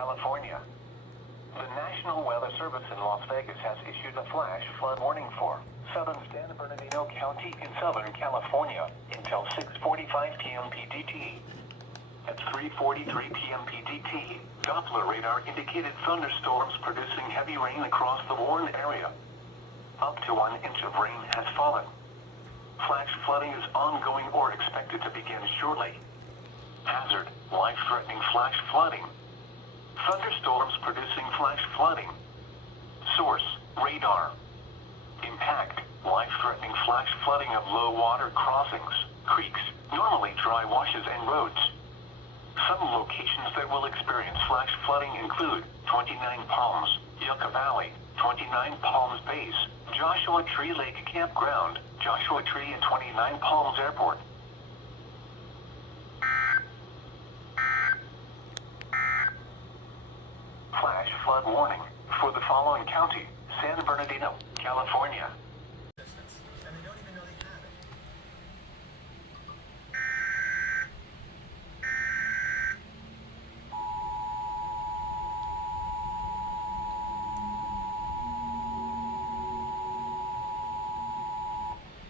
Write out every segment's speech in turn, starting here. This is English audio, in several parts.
California. The National Weather Service in Las Vegas has issued a flash flood warning for southern San Bernardino County in Southern California until 6:45 p.m. PDT. At 3:43 p.m. PDT, Doppler radar indicated thunderstorms producing heavy rain across the warned area. Up to 1 inch of rain has fallen. Flash flooding is ongoing or expected to begin shortly. Hazard, life-threatening flash flooding. Thunderstorms producing flash flooding. Source, radar. Impact, life-threatening flash flooding of low water crossings, creeks, normally dry washes and roads. Some locations that will experience flash flooding include 29 Palms, Yucca Valley, 29 Palms Base, Joshua Tree Lake Campground, Joshua Tree and 29 Palms Airport. Flash flood warning for the following county: San Bernardino, California. And they don't even know they have it.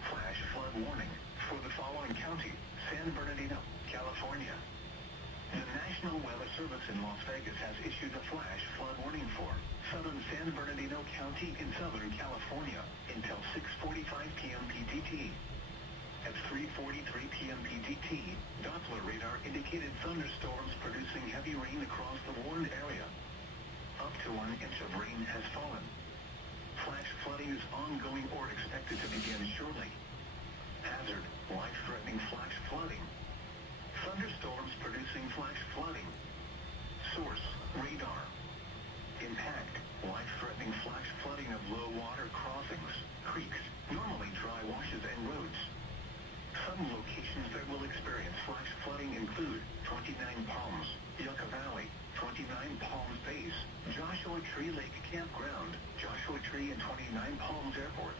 Flash flood warning for the following county: San Bernardino, California. The National Weather Service in Las Vegas has issued a flash flood warning for southern San Bernardino County in Southern California until 6:45 p.m. PDT. At 3:43 p.m. PDT, Doppler radar indicated thunderstorms producing heavy rain across the warned area. Up to 1 inch of rain has fallen. Flash flooding is ongoing or expected to begin shortly. Hazard, life-threatening flash flooding. Thunderstorms producing flash flooding. Source, radar. Impact, life-threatening flash flooding of low water crossings, creeks, normally dry washes and roads. Some locations that will experience flash flooding include 29 Palms, Yucca Valley, 29 Palms Base, Joshua Tree Lake Campground, Joshua Tree and 29 Palms Airport.